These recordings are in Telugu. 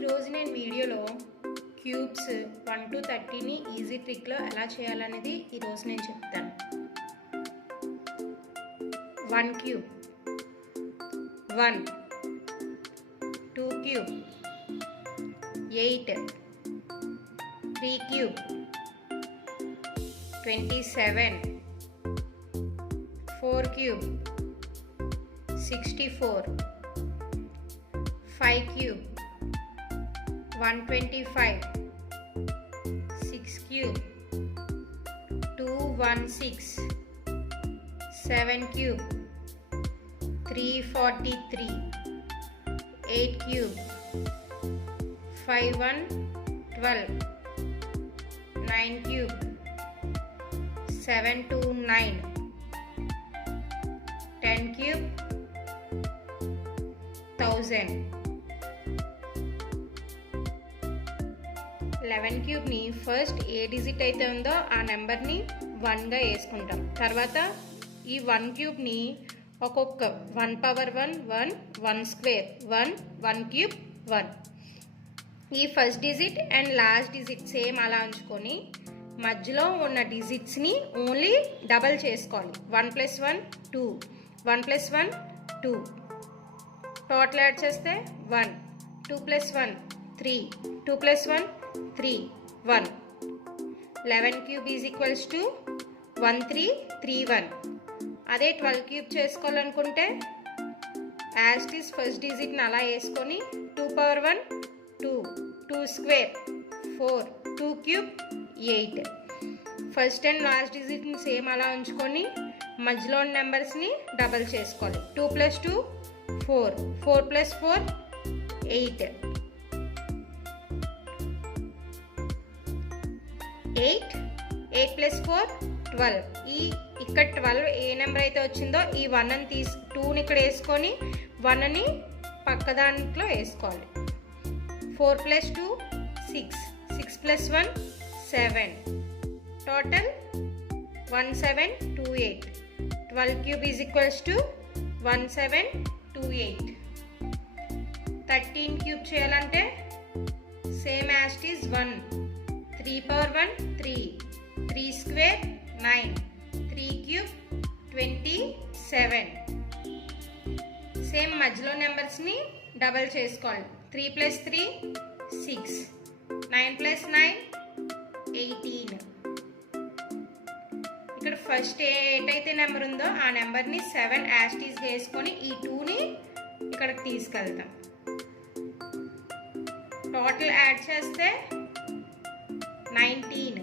ఈరోజు నేను వీడియోలో క్యూబ్స్ 1 to 30ని ఈజీ ట్రిక్లో ఎలా చేయాలనేది ఈరోజు నేను చెప్తాను. 1 cube, 1, 2 cube, 8, 3 cube, 27, 4 cube, 64, 5 cube, 125, 6 cube, 216, 7 cube, 343, 8 cube, 5112, 9 cube, 729, 10 cube, 1000. 11 క్యూబ్ని first ఏ డిజిట్ అయితే ఉందో ఆ నెంబర్ని 1గా వేసుకుంటాం. తర్వాత ఈ 1 క్యూబ్ని ఒక్కొక్క 1 పవర్ 1 1 1 స్క్వేర్ 1 1 క్యూబ్ 1 ఈ first digit and last digit same అలా ఉంచుకొని మధ్యలో ఉన్న డిజిట్స్ని ఓన్లీ డబల్ చేసుకోవాలి. 1 + 1 2, 1 + 1 2, టోటల్ యాడ్ చేస్తే 1, 2 + 1 3, 2 + 1 3, 1. 11 cube is equals to 1331. అదే 12 క్యూబ్ చేసుకోవాలనుకుంటే యాజ్ ఇట్ ఈస్ ఫస్ట్ డిజిట్ని అలా వేసుకొని 2 power 1 2, 2 square 4, 2 cube 8. First and last డిజిట్ని సేమ్ అలా ఉంచుకొని మధ్యలో ఉన్న నెంబర్స్ని డబల్ చేసుకోవాలి. 2 + 2 4, 4 + 4 8, 8 + 4 12. ఇక్కడ 12 ఏ నెంబర్ అయితే వచ్చిందో ఈ 1ని 2ని ఇక్కడ వేసుకొని 1ని పక్క దాంట్లో వేసుకోవాలి. 4 + 2 6, 6 + 1 7, total 1728. 12 cube is equals to 1728. 13 cube చేయాలంటే same as it is 1, 3 power 1 3, 3 square 9, 3 cube 27. Same మధ్యలో నెంబర్స్ని డబల్ చేసుకోవాలి. 3 + 3 6, 9 + 9 18. ఇక్కడ ఫస్ట్ ఏటైతే నెంబర్ ఉందో ఆ నెంబర్ని 7 యాస్టీస్గా వేసుకొని ఈ 2ని ఇక్కడికి తీసుకెళ్తాం. టోటల్ యాడ్ చేస్తే 19.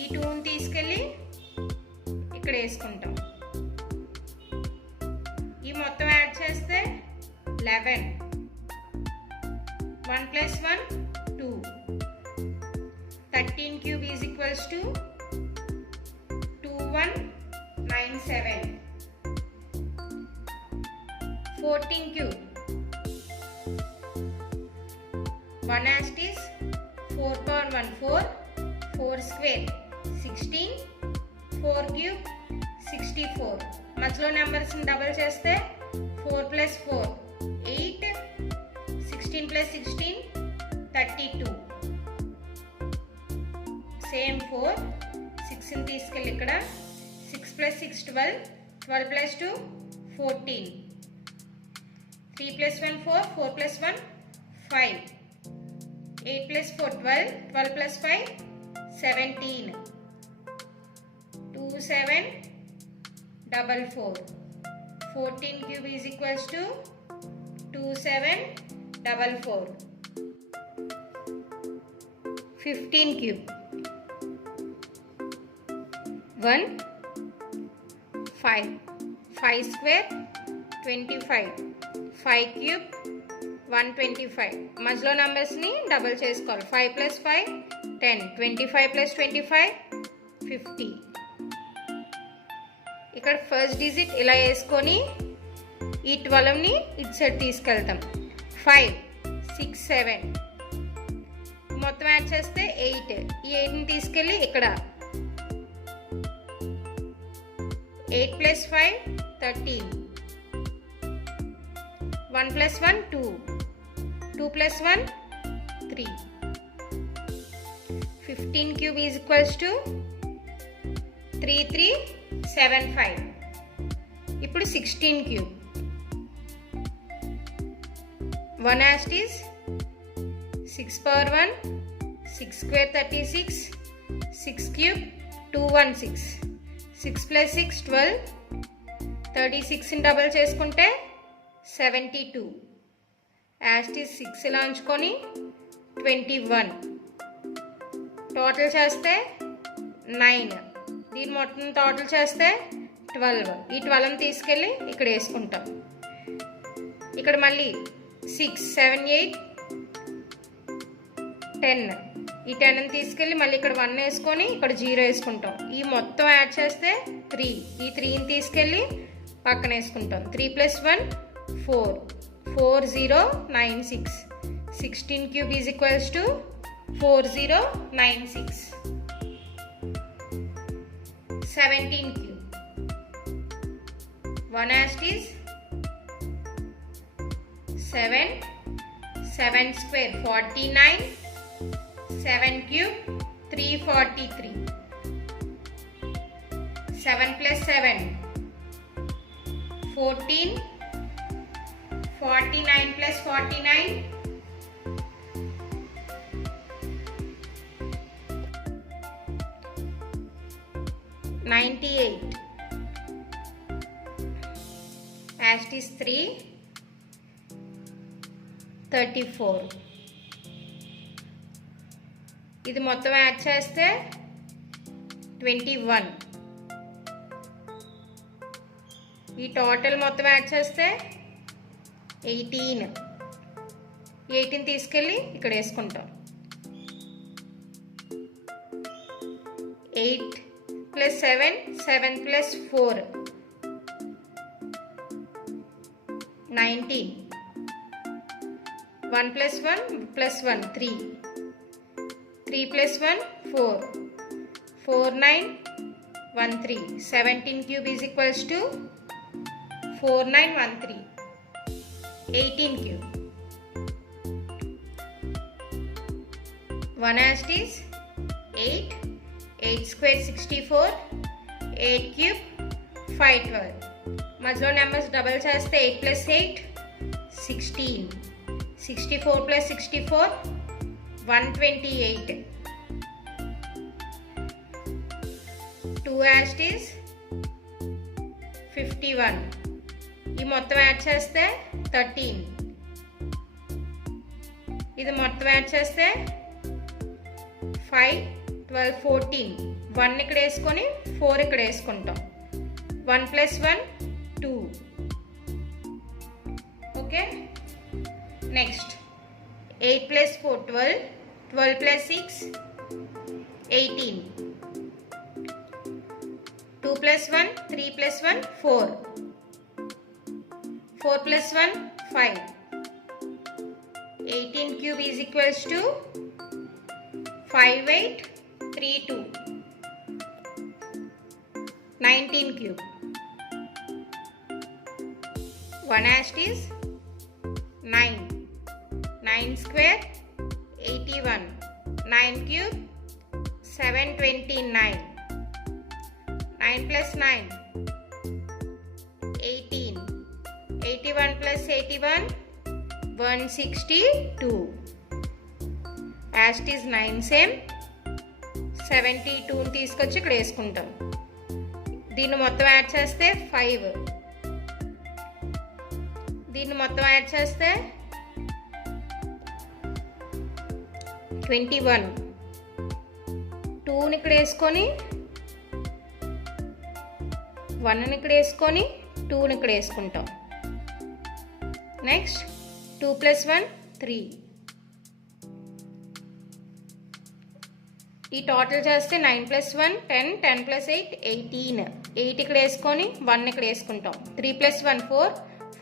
ఈ 2ని తీసుకెళ్ళి ఇక్కడ వేసుకుంటాం. ఈ మొత్తం యాడ్ చేస్తే 11. 1 + 1 2. 13 cube is equals to 2197. 14 cube 1 as it is 4 power 1 4, 4 square 16, 4 cube 64. మధ్యలో నెంబర్స్ని డబల్ చేస్తే 4 + 4 8, 16 + 16 32. సేమ్ 4 6ని తీసుకెళ్ళి ఇక్కడ 6 + 6 12, 12 + 2 14, 3 + 1 4, 4 + 1 5, 8 + 4 12, 12 + 5 17, 2744. 14 cube is equals to 2744. 15 cube 1 5, 5 square 25, 5 cube 125. మధ్యలో నెంబర్స్ని డబల్ చేసుకోవాలి. 5 + 5 10, 25 + 25 50. ఇక్కడ ఫస్ట్ డిజిట్ ఇలా వేసుకొని ఈ 12ని ఇటు సైడ్ తీసుకెళ్తాం. 5 6 7 మొత్తం యాడ్ చేస్తే 8. ఈ 8ని తీసుకెళ్ళి ఇక్కడ 8 + 5 13, 1 plus 1 2, 2 plus 1 3. 15 cube is equals to 3375. ఇప్పుడు 16 cube. 1 as it is 6 power 1, 6 square 36, 6 cube 216, 6 plus 6 12, 36 ని డబుల్ చేసుకుంటే 72. as it is 6 ఇలా ఉంచుకొని 21. టోటల్ చేస్తే 9. దీని మొత్తం టోటల్ చేస్తే 12. ఈ 12ని తీసుకెళ్ళి ఇక్కడ వేసుకుంటాం. ఇక్కడ మళ్ళీ 6 7 8 10. ఈ 10ని తీసుకెళ్ళి మళ్ళీ ఇక్కడ 1 వేసుకొని ఇక్కడ 0 వేసుకుంటాం. ఈ మొత్తం యాడ్ చేస్తే 3. ఈ 3ని తీసుకెళ్ళి పక్కన వేసుకుంటాం. 3 plus 1 4, 4096. 16 cube is equals to 4096. 17 cube. 1 as it is 7, 7 square 49, 7 cube 343. 7 plus 7 14, 49 plus 49 98. as it is 3 34. ఇది మొత్తం యాడ్ చేస్తే 21. ఈ టోటల్ మొత్తం యాడ్ చేస్తే 18. 18 తీసుకెళ్ళి ఇక్కడ వేసుకుంటాం. 8 plus 7, 7 plus 4 19. 1 plus 1 plus 1 3. 3 plus 1 4, 4 9 1 3. 17 cube is equals to 4913. 18 cube. 1 as it is 8, 8 square 64, 8 cube 512. మధ్యలో నెంబర్స్ డబల్ చేస్తే 8 plus 8 16. 64 plus 64 128. 2 as it is 51. ఈ మొత్తం యాడ్ చేస్తే 13. ఇది మొత్తం యాడ్ చేస్తే 5 12 14. 1 ఇక్కడ వేసుకొని 4 ఇక్కడ వేసుకుంటాం. 1 plus 1 2. Okay, next 8 plus 4 12, 12 plus 6 18. 2 plus 1 3 plus 1 4, 4 plus 1 5. 18 cube is equals to 5832. 19 cube. 1 as it is 9. 9 square 81. 9 cube 729. 9 plus 9 18. 81 plus 81 162. as it is 9 same 72 తీసుకొచ్చి ఇక్కడ వేసుకుంటాం. దీన్ని మొత్తం యాడ్ చేస్తే 5. దీన్ని మొత్తం యాడ్ చేస్తే 21. 2ని ఇక్కడ వేసుకొని 1ని ఇక్కడ వేసుకొని 2ని ఇక్కడ వేసుకుంటాం. Next 2 plus 1 3. ఈ టోటల్ చేస్తే 9 plus 1 10, 10 plus 8 18. 8 ఇక్కడ వేసుకొని 1 ఇక్కడ వేసుకుంటాం. 3 plus 1 4,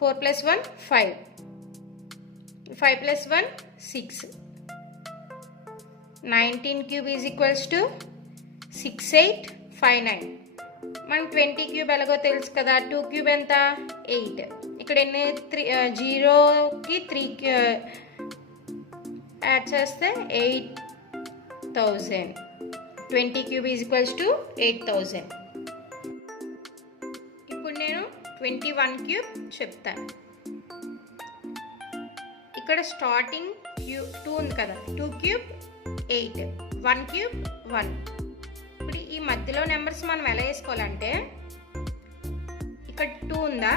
4 plus 1 5, 5 plus 1 6. 19 cube is equals to 6859. మనం 20 క్యూబ్ ఎలాగో తెలుసు కదా. 2 క్యూబ్ ఎంత 8. ఇక ఇక్కడ ఎన్ని 0కి 3 యాడ్ చేస్తే 8000. 20 cube ఈజ్ ఈక్వల్స్ టు 8000. ఇప్పుడు నేను 21 క్యూబ్ చెప్తాను. ఇక్కడ స్టార్టింగ్ 2 ఉంది కదా, 2 క్యూబ్ 8, 1 క్యూబ్ 1. ఇప్పుడు ఈ మధ్యలో నెంబర్స్ మనం ఎలా వేసుకోవాలంటే, ఇక్కడ 2 ఉందా,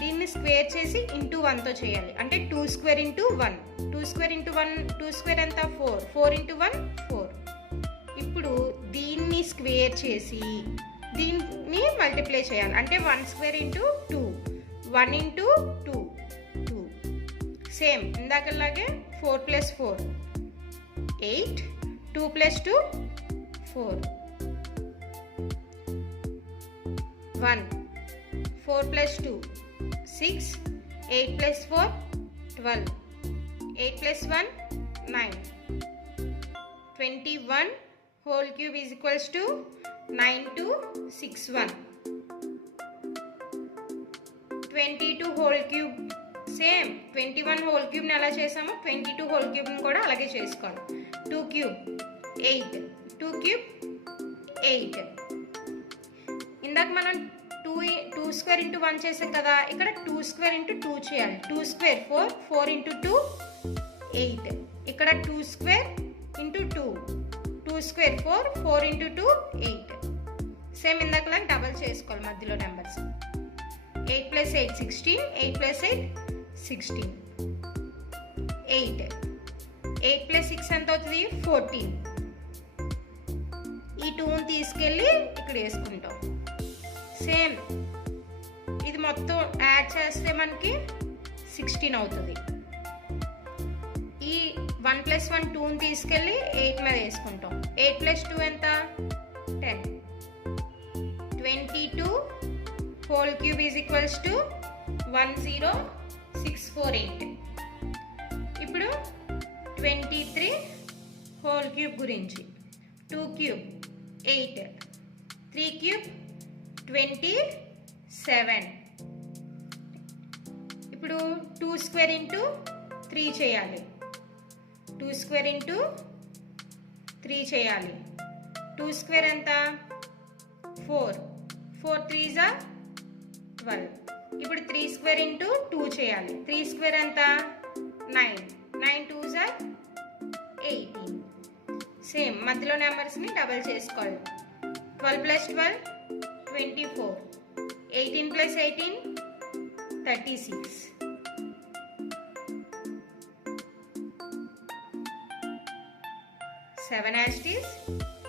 దీన్ని స్క్వేర్ చేసి ఇంటూ 1తో చేయాలి. అంటే 2 square into 1, 2 square into 1, 2 square ఎంత 4, 4 ఇంటూ 1 4. ఇప్పుడు దీన్ని స్క్వేర్ చేసి దీన్ని మల్టిప్లై చేయాలి. అంటే 1 స్క్వేర్ ఇంటూ 2, 1 ఇంటూ 2 2. సేమ్ ఇందాకలాగే 4 plus 4 8, 2 plus 2 4, 1, 4 plus 2 6, 8 plus 4 12, 8 plus 1 9. 21 whole cube is equals to 9261. 22 whole cube same 21 whole cube ని ఎలా చేసామో 22 whole cube ని కూడా అలాగే చేసుకోవాలి. 2 cube 8, 2 cube 8. ఇందాక మనం 2 స్క్వేర్ ఇంటూ 1 చేసాం కదా, ఇక్కడ 2 స్క్వేర్ ఇంటూ 2 చేయాలి. 2 స్క్వేర్ 4, 4 ఇంటూ 2 8. ఇక్కడ 2 స్క్వేర్ ఇంటూ 2, 2 స్క్వేర్ 4, 4 ఇంటూ 2 8. సేమ్ ఇందాకలా డబల్ చేసుకోవాలి మధ్యలో నెంబర్స్. 8 plus 8 16, 8 plus 8 16, 8. 8 ప్లస్ 6 ఎంత అవుతుంది 14. ఈ 2ని తీసుకెళ్ళి ఇక్కడ వేసుకుంటాం. సేమ్ ఇది మొత్తం యాడ్ చేస్తే మనకి 16 అవుతుంది. ఈ 1 ప్లస్ 1 2ని తీసుకెళ్ళి 8 మీద వేసుకుంటాం. 8 ప్లస్ 2 ఎంత 10. 22 whole cube is equals to 10648. ఇప్పుడు 23 whole cube గురించి 2 cube 8, 3 cube 27. ఇప్పుడు 2 స్క్వేర్ ఇంటూ 3 చేయాలి. 2 స్క్వేర్ ఇంటూ 3 చేయాలి. 2 స్క్వేర్ ఎంత 4, 4 3s are 12. ఇప్పుడు 3 స్క్వేర్ ఇంటూ 2 చేయాలి. 3 స్క్వేర్ ఎంత 9, 9 2s are 18. సేమ్ మధ్యలో నెంబర్స్ని డబల్ చేసుకోవాలి. 12 ప్లస్ 12 24, 18 ప్లస్ 18 36. 7 యాస్టీస్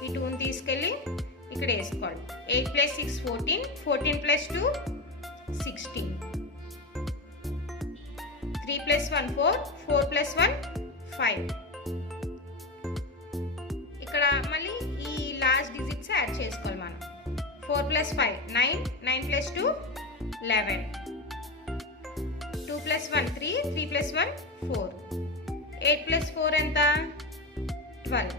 ఈ 2ని తీసుకెళ్ళి ఇక్కడ వేసుకోవాలి. 8 ప్లస్ 6 14, 14 ప్లస్ 2 16, 3 ప్లస్ 1 4, 4 ప్లస్ 1 5. ఇక్కడ మళ్ళీ ఈ లాస్ట్ డిజిట్స్ యాడ్ చేసుకోవాలి మనం. 4 plus 5 9, 9 plus 2 11, 2 plus 1 3, 3 plus 1 4, 8 plus 4 ఎంత 12.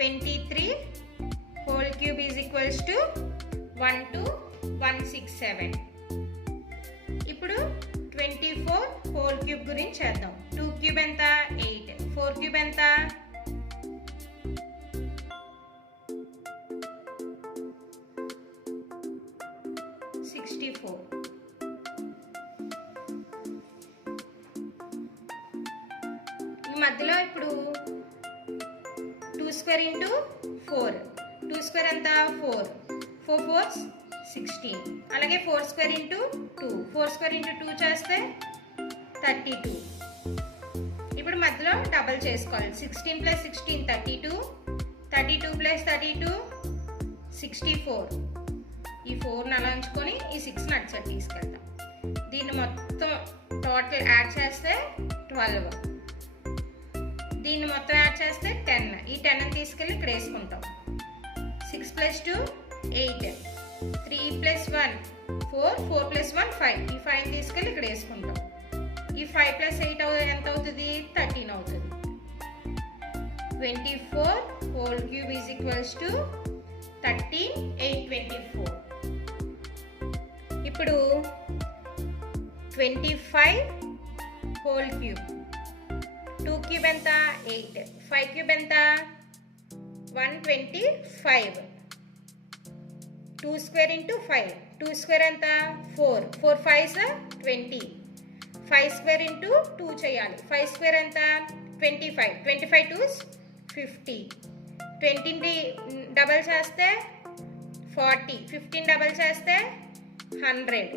23 whole cube is equals to 12167. ఇప్పుడు 24 whole cube గురించి చేద్దాం. 2 క్యూబ్ ఎంత 8, 4 క్యూబ్ ఎంత 64. ఈ మధ్యలో ఇప్పుడు 2 స్క్వేర్ ఇంటూ 4, 2 స్క్వేర్ ఎంత 4, 4 4s 16. అలాగే 4 స్క్వేర్ ఇంటూ 2, 4 స్క్వేర్ ఇంటూ 2 చేస్తే 32. ఇప్పుడు మధ్యలో డబల్ చేసుకోవాలి. 16 ప్లస్ 16 32, 32 ప్లస్ 32 64. ఈ 4ని అలా ఉంచుకొని ఈ 6ని అటు సైడ్ తీసుకెళ్తాం. దీన్ని మొత్తం టోటల్ యాడ్ చేస్తే 12. దీన్ని మొత్తం యాడ్ చేస్తే 10. ఈ 10ని తీసుకెళ్ళి ఇక్కడ వేసుకుంటాం. 6 ప్లస్ 2 8, 3 ప్లస్ 1 4, 4 ప్లస్ 1 5. ఈ 5ని తీసుకెళ్ళి ఇక్కడ వేసుకుంటాం. ఈ 5 ప్లస్ 8 ఎంత అవుతుంది 13 అవుతుంది. 24 whole cube is equals to 13 8 24. ఇప్పుడు 25 హోల్ క్యూబ్, 2 క్యూబ్ ఎంత 8, 5 క్యూబ్ ఎంత 125, 2 స్క్వేర్ ఇంటూ 5, 2 స్క్వేర్ ఎంత 4, 4 5s 20, 5 స్క్వేర్ ఇంటూ 2 చేయాలి, 5 స్క్వేర్ ఎంత 25, 25 2s 50, 20 డబల్ చేస్తే 40, 15 డబల్ చేస్తే 100,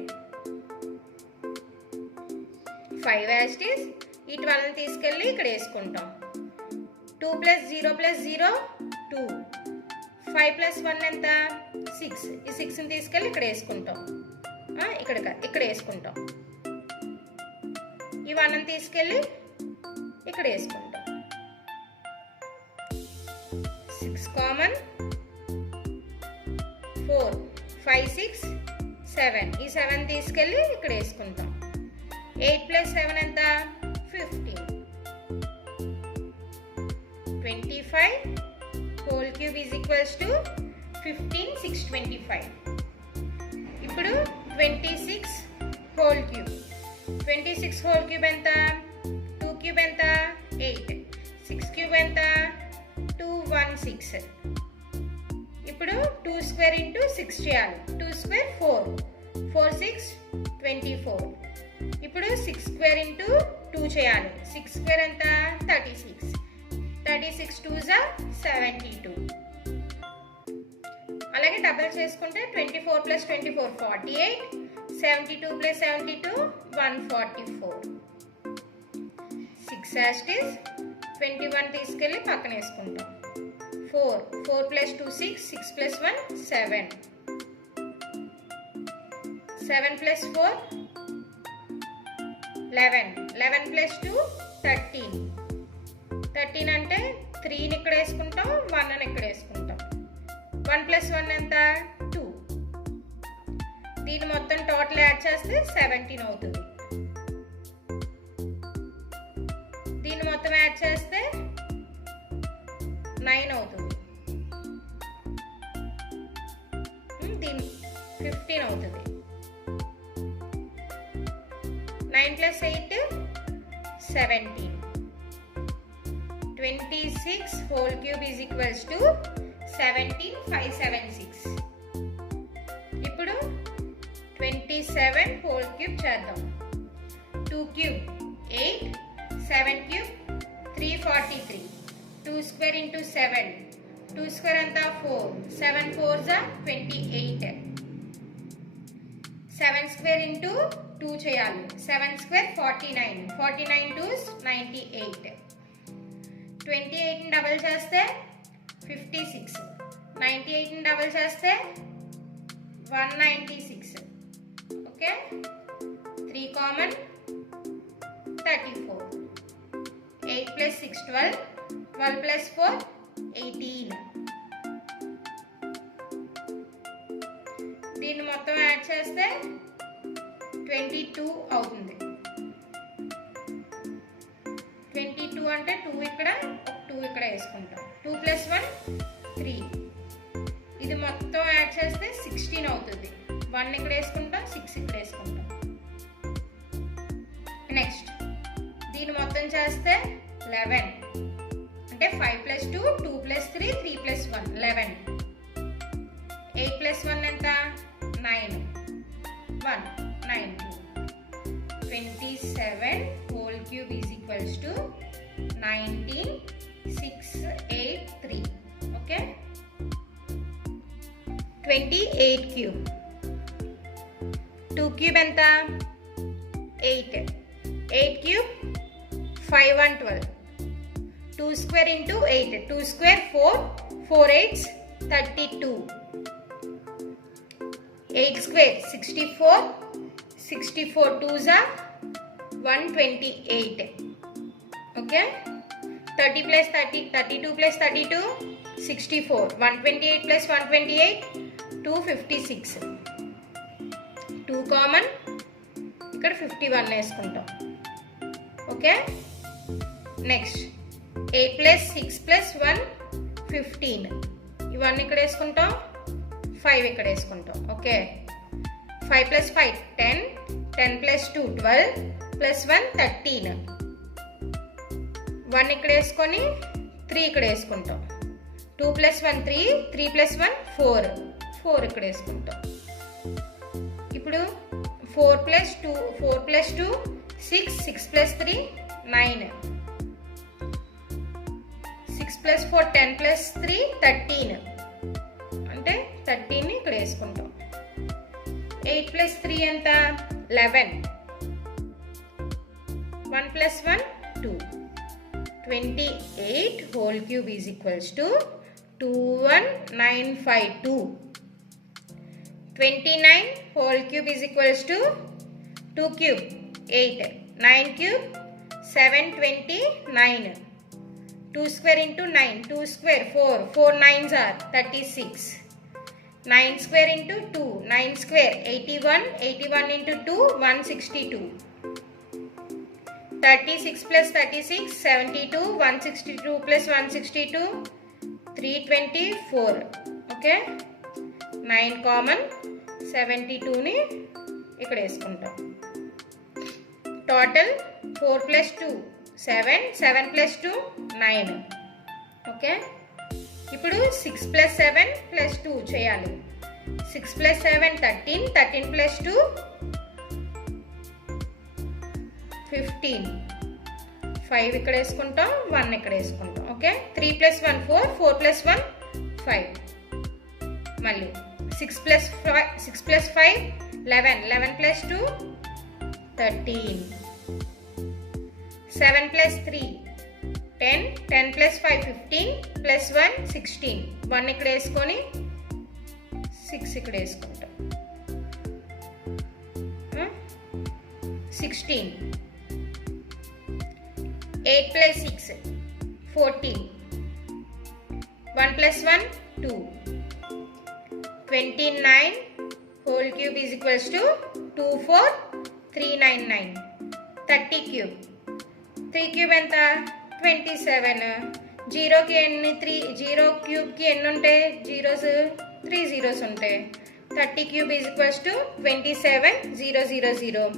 5 యాస్టీస్ ఈ 12 తీసుకెళ్ళి ఇక్కడ వేసుకుంటాం. 2 ప్లస్ 0 ప్లస్ 0 2, 5 ప్లస్ 1 ఎంత 6, ఈ 6ని తీసుకెళ్ళి ఇక్కడ వేసుకుంటాం, ఇక్కడ వేసుకుంటాం. ఈ 1ని తీసుకెళ్ళి ఇక్కడ వేసుకుంటాం. 6 కామన్, 4 5 6 7, ఈ 7 తీసుకెళ్ళి ఇక్కడ వేసుకుంటాం. 8 ప్లస్ 7 ఎంత 15, 25 whole cube is equals to 15 6 25. ఇప్పుడు 26 హోల్ క్యూబ్, 26 హోల్ క్యూబ్ ఎంత 2 క్యూబ్ ఎంత 8, 6 క్యూబ్ ఎంత 216. ఇప్పుడు 2 స్క్వేర్ ఇంటూ 6 చేయాలి, 2 స్క్వేర్ 4, 4 6 24. ఇప్పుడు 6 స్క్వేర్ ఇంటూ 2 చేయాలి, 6 స్క్వేర్ ఎంత 36, 36 2s 72. అలాగే డబుల్ చేసుకుంటే 24 ప్లస్ 24 48, 72 ప్లస్ 72 144. 6 యాస్టీస్ 21 తీసుకెళ్ళి పక్కన వేసుకుంటాం. 4 ప్లస్ 2 6, 6 ప్లస్ 1 7, 7 ప్లస్ 4 11, 11 ప్లస్ 2 13, 13 అంటే 3ని ఇక్కడ వేసుకుంటాం, 1ని ఇక్కడ వేసుకుంటాం. 1 ప్లస్ 1 ఎంత 2, దీని మొత్తం టోటల్ యాడ్ చేస్తే 17 అవుతుంది. దీన్ని మొత్తం యాడ్ చేస్తే 9 అవుతుంది. దీని 15 అవుతుంది. 9 plus 8 17, 26 whole cube is equals to 17 576. ఇప్పుడు 27 హోల్ క్యూబ్ చేద్దాం. 2 cube 8, 7 cube 343, 2 square into 7, 2 square ఎంత 4, 7 4s 28, 7 స్క్వేర్ ఇంటూ 2 చేయాలి, 7 స్క్వేర్ 49, 49 2s 98, 28ని డబల్ చేస్తే 56, 98ని డబల్ చేస్తే 196. Okay, 3 common 34, 8 plus 6 12, 12 plus 4 18. దీన్ని మొత్తం యాడ్ చేస్తే 22 అవుతుంది. 22 అంటే 2 ఇక్కడ 2 ఇక్కడ వేసుకుంటాం. 2 ప్లస్ 1 3, ఇది మొత్తం యాడ్ చేస్తే 16 అవుతుంది. 1 ఇక్కడ వేసుకుంటాం, 6 ఇక్కడ వేసుకుంటాం. నెక్స్ట్ దీన్ని మొత్తం చేస్తే 11, అంటే 5 ప్లస్ 2 2 ప్లస్ 3 3 ప్లస్ 1 11. 8 ప్లస్ 1 ఎంత 9, 1 9 2. 27 whole cube is equals to 19683. Okay, 28 cube. 2 cube enta 8, 8 cube 5 1 12. 2 square into 8, 2 square 4, 4 8s 32. 8 square 64, 64 2s are 128. Okay, 30 plus 30, 32 plus 32 64, 128 plus 128 256. 2 common, ఇక్కడ 51 వేసుకుంటాం. Okay, next 8 plus 6 plus 1 15. ఇవన్నీ ఇక్కడ వేసుకుంటాం, 5 ఇక్కడ వేసుకుంటాం. Okay, 5 plus 5 10, 10 plus 2 12 plus 1 13. 1 ఇక్కడ వేసుకొని 3 ఇక్కడ వేసుకుంటాం. 2 plus 1 3, 3 plus 1 4, 4 ఇక్కడ వేసుకుంటాం. ఇప్పుడు 4 plus 2 6, 6 plus 3 9, 6 plus 4 10 plus 3 13, అంటే 13ని ఇక్కడ వేసుకుంటాం. 8 plus 3 ఎంత 11, 1 plus 1 2, 28 whole cube is equals to 21952. 29 whole cube is equals to 2 cube 8, 9 cube 729, 2 square into 9, 2 square 4, 4 9s are 36, 9 square into 2, 9 square 81, 81 into 2 162, 36 plus 36 72, 162 plus 162 324. Okay, 9 common 72ని ఇక్కడ వేసుకుంటాం. Total 4 plus 2 7, 7 plus 2 9. ఓకే, ఇప్పుడు 6 plus 7 plus 2 చేయాలి. 6 plus 7 13, 13 plus 2 15, 5 ఇక్కడ వేసుకుంటాం, 1 ఇక్కడ వేసుకుంటాం. Okay, 3 plus 1 4, 4 plus 1 5. మళ్ళీ 6 plus 5 11, 11 plus 2 13, 7 plus 3 10, 10 plus 5 15 plus 1 16, 1 ఇక్కడ వేసుకొని 6 ఇక్కడ వేసుకుంటాం. 16, 8 plus 6 14, 1 plus 1 2, 29 whole cube is equals to 24399, 30 cube 3 cube ఎంత 27. 0కి ఎన్ని 0 క్యూబ్కి ఎన్ని ఉంటాయి జీరోస్ 3 zeros ఉంటాయి. 30 cube is equals to 27000.